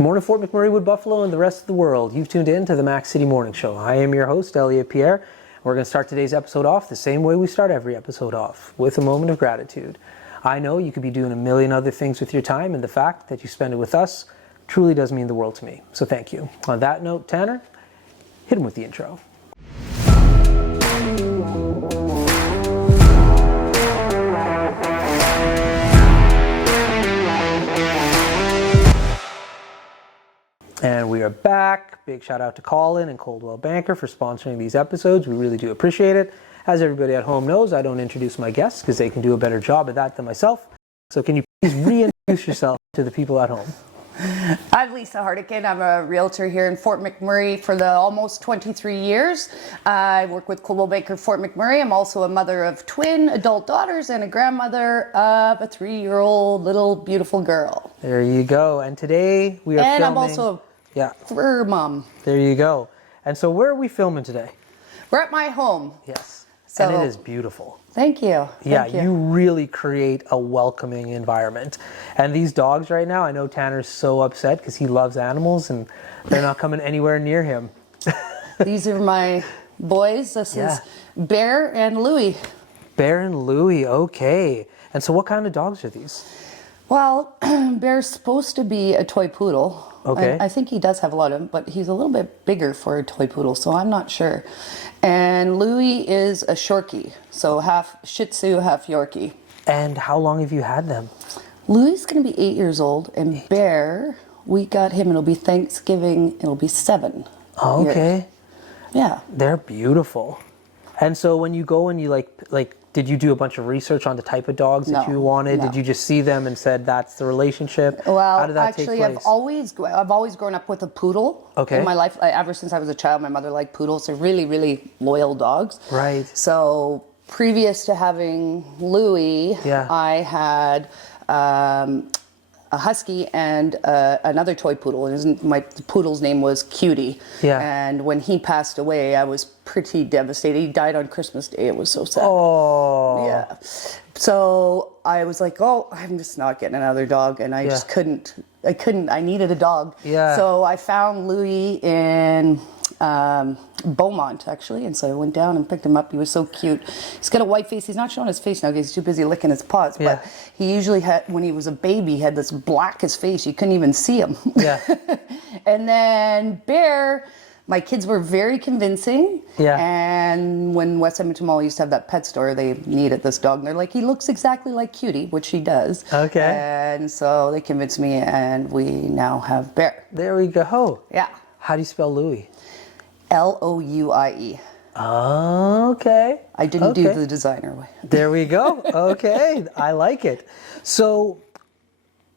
Good morning, Fort McMurray, Wood Buffalo, and the rest of the world. You've tuned in to the Mac City Morning Show. I am your host, Elliot Pierre. We're going to start today's episode off the same way we start every episode off, with a moment of gratitude. I know you could be doing a million other things with your time, and the fact that you spend it with us truly does mean the world to me. So thank you. On that note, Tanner, hit him with the intro. And we are back. Big shout out to Colin and Coldwell Banker for sponsoring these episodes. We really do appreciate it. As everybody at home knows, I don't introduce my guests because they can do a better job at that than myself. So can you please reintroduce yourself to the people at home? I'm Lisa Hartigan. I'm a realtor here in Fort McMurray for the almost 23 years. I work with Coldwell Banker Fort McMurray. I'm also a mother of twin adult daughters and a grandmother of a 3-year-old little beautiful girl. There you go. And today we are filming... I'm also a fur mom. There you go. And so where are we filming today? We're at my home. Yes. So, and it is beautiful. Thank you. Thank you. You really create a welcoming environment. And these dogs right now, I know Tanner's so upset because he loves animals and they're not coming anywhere near him. These are my boys. This is Bear and Louie. Bear and Louie, okay. And so what kind of dogs are these? Well, Bear's supposed to be a toy poodle. Okay. I think he does have a lot of them, but he's a little bit bigger for a toy poodle, so I'm not sure. And Louie is a Shorkie, so half Shih Tzu, half Yorkie. And how long have you had them? Louie's going to be 8 years old, and Bear, we got him, it'll be Thanksgiving, it'll be 7 Okay. years. Yeah. They're beautiful. And so when you go and you like, did you do a bunch of research on the type of dogs that you wanted? No. Did you just see them and said that's the relationship? Well, how did that actually, take place? I've always grown up with a poodle in my life. Ever since I was a child, my mother liked poodles. They're really, really loyal dogs. Right. So previous to having Louie, I had a husky and another toy poodle. And my poodle's name was Cutie. Yeah. And when he passed away, I was pretty devastated. He died on Christmas Day. It was so sad. Oh. Yeah. So I was like, oh, I'm just not getting another dog. And I just couldn't. I needed a dog. Yeah. So I found Louie in Beaumont, actually. And so I went down and picked him up. He was so cute. He's got a white face. He's not showing his face now because he's too busy licking his paws. But he usually had, when he was a baby, he had this blackest face. You couldn't even see him. Yeah. And then Bear... My kids were very convincing. Yeah. And when West Edmonton Mall used to have that pet store, they needed this dog. And they're like, he looks exactly like Cutie, which he does. Okay. And so they convinced me, and we now have Bear. There we go. Yeah. How do you spell Louie? Louie. Okay. I didn't do the designer way. There we go. Okay. I like it. So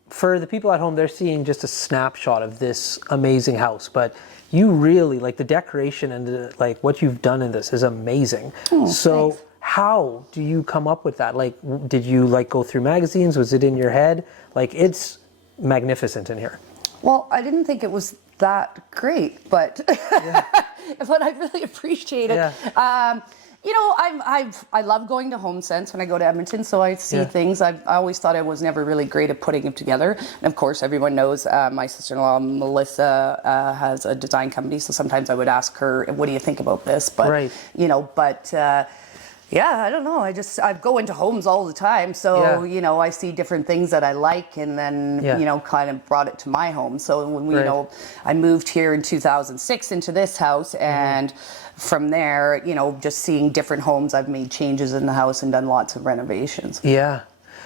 for the people at home, they're seeing just a snapshot of this amazing house, but you really, like, the decoration and what you've done in this is amazing. Oh, so thanks. How do you come up with that? Like, did you go through magazines? Was it in your head? Like, it's magnificent in here. Well, I didn't think it was that great, but but I really appreciate it. Yeah. You know, I love going to HomeSense when I go to Edmonton, so I see things. I always thought I was never really great at putting them together. And of course, everyone knows my sister-in-law, Melissa, has a design company, so sometimes I would ask her, what do you think about this? But, you know, I don't know. I go into homes all the time. So, you know, I see different things that I like and then, you know, kind of brought it to my home. So when we, you know, I moved here in 2006 into this house, and from there, you know, just seeing different homes, I've made changes in the house and done lots of renovations. Yeah.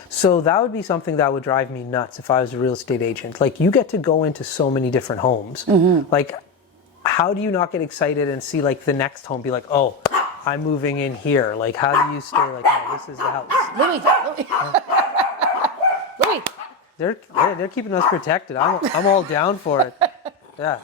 So that would be something that would drive me nuts if I was a real estate agent. Like, you get to go into so many different homes. Mm-hmm. Like, how do you not get excited and see, like, the next home be like, oh, I'm moving in here? Like, how do you stay like, no, this is the house? Louie. They're keeping us protected. I'm all down for it. Yeah.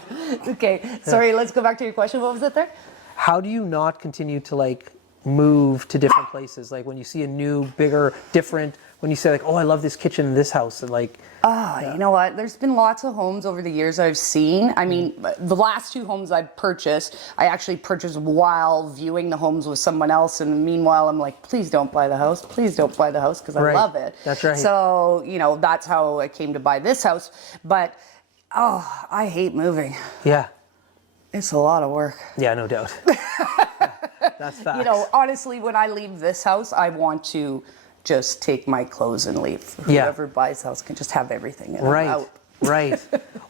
Okay. Sorry, let's go back to your question. What was it there? How do you not continue to move to different places? Like, when you see a new, bigger, different, when you say like, oh, I love this kitchen in this house, and like... You know what? There's been lots of homes over the years I've seen. I mean, the last 2 homes I've purchased, I actually purchased while viewing the homes with someone else. And meanwhile, I'm like, please don't buy the house. Please don't buy the house, because I love it. That's right. So, you know, that's how I came to buy this house. But Oh, I hate moving. Yeah. It's a lot of work. Yeah, no doubt. That's facts. You know, honestly, when I leave this house, I want to just take my clothes and leave. Yeah. Whoever buys the house can just have everything and Right. I'm out. Right.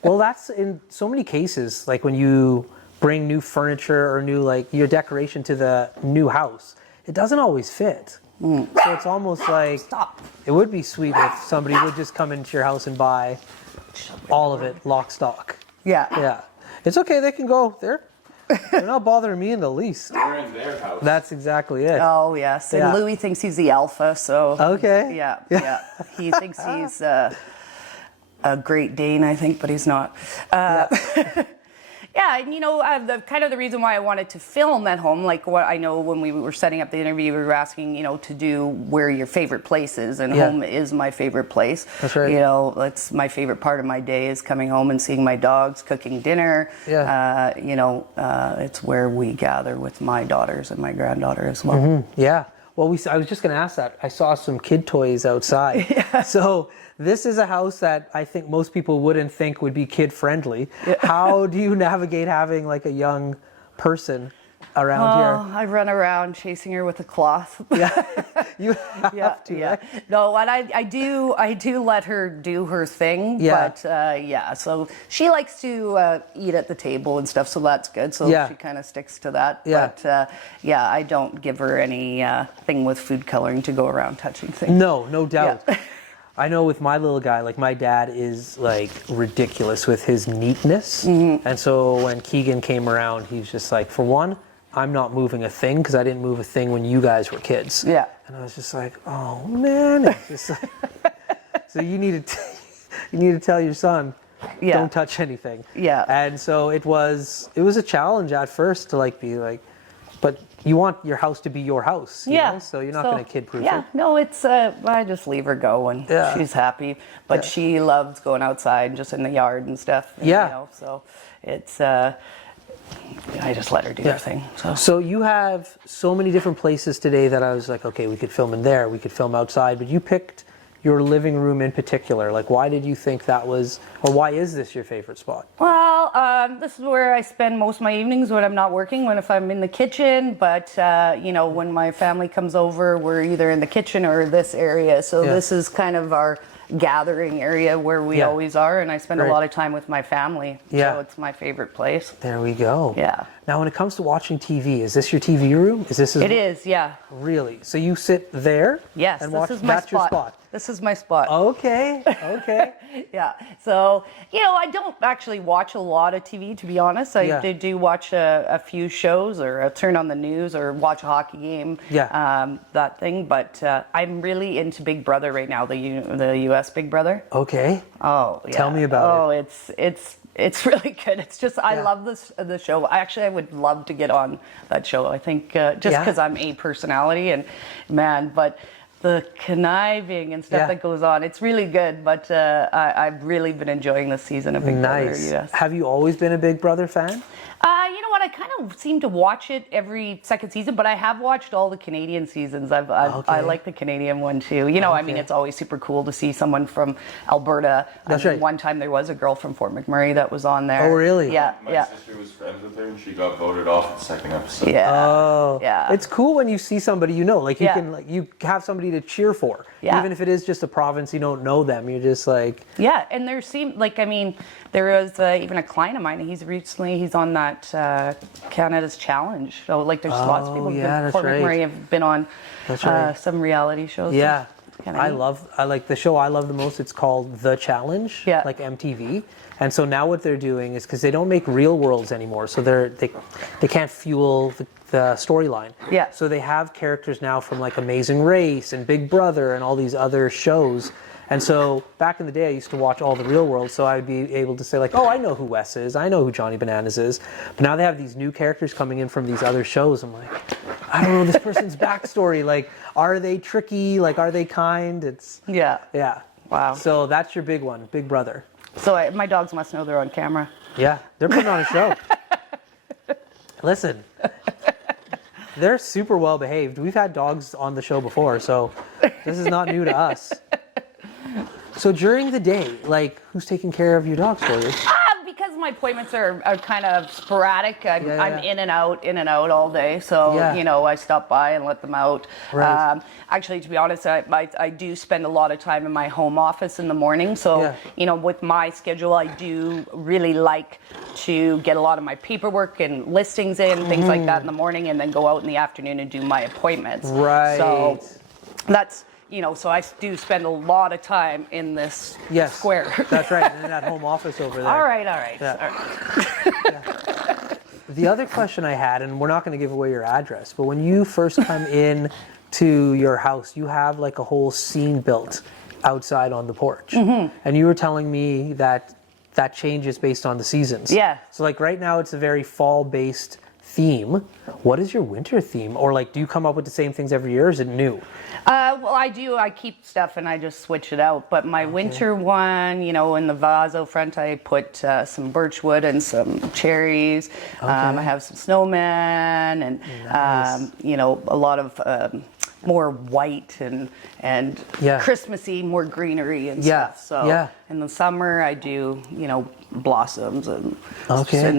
Well, that's in so many cases, like when you bring new furniture or new, like, your decoration to the new house, it doesn't always fit. So it's almost like Stop. it would be sweet if somebody would just come into your house and buy all of it, lock, stock. Yeah. Yeah. It's okay, they can go there. They're not bothering me in the least. We're in their house. That's exactly it. Oh, yes. And Yeah. Louis thinks he's the alpha, so. Okay. Yeah. He thinks he's a Great Dane, I think, but he's not. Yeah, and you know, the reason why I wanted to film at home, like what I know when we were setting up the interview, we were asking, you know, to do where your favorite place is, and home is my favorite place. That's right. You know, that's my favorite part of my day is coming home and seeing my dogs, cooking dinner. Yeah. You know, it's where we gather with my daughters and my granddaughter as well. Yeah. Well, I was just going to ask that. I saw some kid toys outside. Yeah. So this is a house that I think most people wouldn't think would be kid friendly. Yeah. How do you navigate having like a young person around here? I run around chasing her with a cloth. Yeah, you have to. Yeah. Right? No, and I do let her do her thing. Yeah. But so she likes to eat at the table and stuff, so that's good. So Yeah. she kind of sticks to that. Yeah. But I don't give her any thing with food coloring to go around touching things. No doubt. Yeah. I know with my little guy, like my dad is like ridiculous with his neatness. And so when Keegan came around, he's just like, for one, I'm not moving a thing because I didn't move a thing when you guys were kids. Yeah. And I was just like, oh man. It's just like, so you need to tell your son, Yeah. don't touch anything. Yeah. And so it was a challenge at first to like be like, but you want your house to be your house. You know? So you're not going to kid-proof it. No, it's, I just leave her go and she's happy. But she loves going outside just in the yard and stuff. And, Yeah. You know, so it's, I just let her do her thing. So you have so many different places today that I was like, okay, we could film in there, we could film outside, but you picked your living room in particular. Like, why did you think that was, or why is this your favorite spot? Well, this is where I spend most of my evenings when I'm not working, if I'm in the kitchen. But, you know, when my family comes over, we're either in the kitchen or this area. So this is kind of our gathering area where we always are. And I spend a lot of time with my family. So it's my favorite place. There we go. Yeah. Now, when it comes to watching TV, is this your TV room? It is, yeah. Really? So you sit there? Yes, and this watch, is my that's your spot? This is my spot. Okay. Yeah. So, you know, I don't actually watch a lot of TV, to be honest. I do watch a few shows, or I'll turn on the news or watch a hockey game. Yeah. That thing. But I'm really into Big Brother right now, the U.S. Big Brother. Okay. Oh, yeah. Tell me about it. Oh, it's really good. It's just, I love the show. Actually, I would love to get on that show. I think just because I'm a personality and but the conniving and stuff that goes on, it's really good. But I've really been enjoying this season of Big Brother. Yes. Have you always been a Big Brother fan? You know what? I kind of seem to watch it every second season, but I have watched all the Canadian seasons. I like the Canadian one too. You know, I mean, it's always super cool to see someone from Alberta. That's right. One time there was a girl from Fort McMurray that was on there. Oh, really? Yeah. My sister was friends with her, and she got voted off in the second episode. Yeah. Oh. Yeah. It's cool when you see somebody you know, like you can, like, you have somebody to cheer for. Yeah. Even if it is just a province you don't know them, you're just like. Yeah, and there seemed like, I mean, there was even a client of mine. He's on that Canada's Challenge. So like, there's lots of people. Fort McMurray have been on some reality shows. Yeah. I like the show I love the most. It's called The Challenge, like MTV. And so now what they're doing is, because they don't make real worlds anymore, so they can't fuel the storyline. Yeah. So they have characters now from like Amazing Race and Big Brother and all these other shows. And so back in the day, I used to watch all the real world, so I would be able to say like, oh, I know who Wes is, I know who Johnny Bananas is. But now they have these new characters coming in from these other shows. I'm like, I don't know this person's backstory. Like, are they tricky? Like, are they kind? Yeah. Wow. So that's your big one, Big Brother. So my dogs must know they're on camera. Yeah, they're putting on a show. Listen, they're super well behaved. We've had dogs on the show before, so this is not new to us. So during the day, like, who's taking care of your dogs for you? Because my appointments are kind of sporadic, I'm Yeah. in and out all day. So, Yeah. you know, I stop by and let them out. Right. Actually, to be honest, I do spend a lot of time in my home office in the morning. So, Yeah. you know, with my schedule, I do really like to get a lot of my paperwork and listings in, things like that in the morning, and then go out in the afternoon and do my appointments. Right. So that's, you know, so I do spend a lot of time in this square. That's right, in that home office over there. All right. Yeah. The other question I had, and we're not going to give away your address, but when you first come in to your house, you have like a whole scene built outside on the porch. And you were telling me that that changes based on the seasons. Yeah. So like right now it's a very fall-based theme. What is your winter theme? Or like, do you come up with the same things every year, or is it new? Well, I do. I keep stuff and I just switch it out. But my winter one, you know, in the vase out front, I put some birch wood and some cherries. I have some snowmen and, Nice. you know, a lot of more white and Christmassy, more greenery and stuff. So in the summer, I do, you know, blossoms and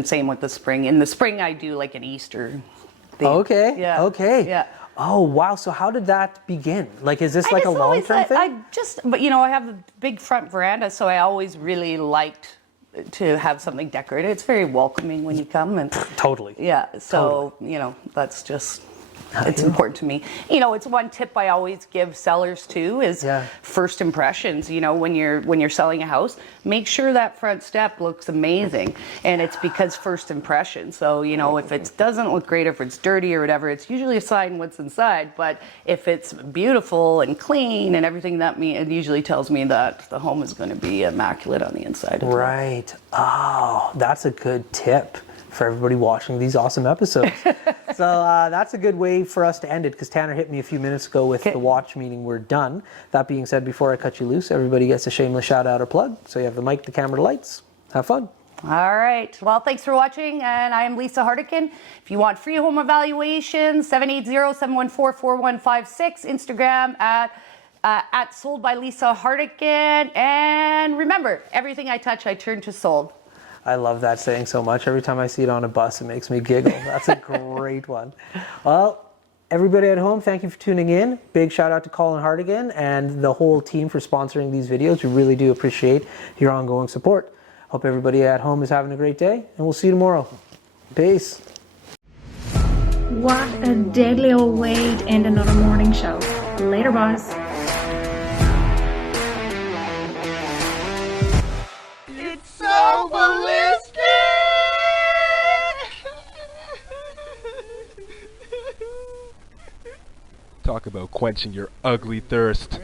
same with the spring. In the spring, I do like an Easter theme. Yeah. Oh, wow. So how did that begin? Like, is this like a long-term thing? But you know, I have a big front veranda, so I always really liked to have something decorated. It's very welcoming when you come and Totally. yeah. So you know, that's just. It's important to me. You know, it's one tip I always give sellers too is first impressions. You know, when you're selling a house, make sure that front step looks amazing, and it's because first impressions. So you know, if it doesn't look great, if it's dirty or whatever, it's usually a sign what's inside. But if it's beautiful and clean and everything, it usually tells me that the home is going to be immaculate on the inside. Right. Oh, that's a good tip for everybody watching these awesome episodes. So that's a good way for us to end it, because Tanner hit me a few minutes ago with the watch, meaning we're done. That being said, before I cut you loose, everybody gets a shameless shout out or plug. So you have the mic, the camera, the lights. Have fun. All right. Well, thanks for watching, and I am Lisa Hartigan. If you want free home evaluations, 780-714-4156, Instagram at Sold by Lisa Hartigan. And remember, everything I touch, I turn to sold. I love that saying so much. Every time I see it on a bus, it makes me giggle. That's a great one. Well, everybody at home, thank you for tuning in. Big shout out to Colin Hartigan and the whole team for sponsoring these videos. We really do appreciate your ongoing support. Hope everybody at home is having a great day, and we'll see you tomorrow. Peace. What a deadly old way to end another morning show. Later, boss. It's so ballistic! Talk about quenching your ugly thirst.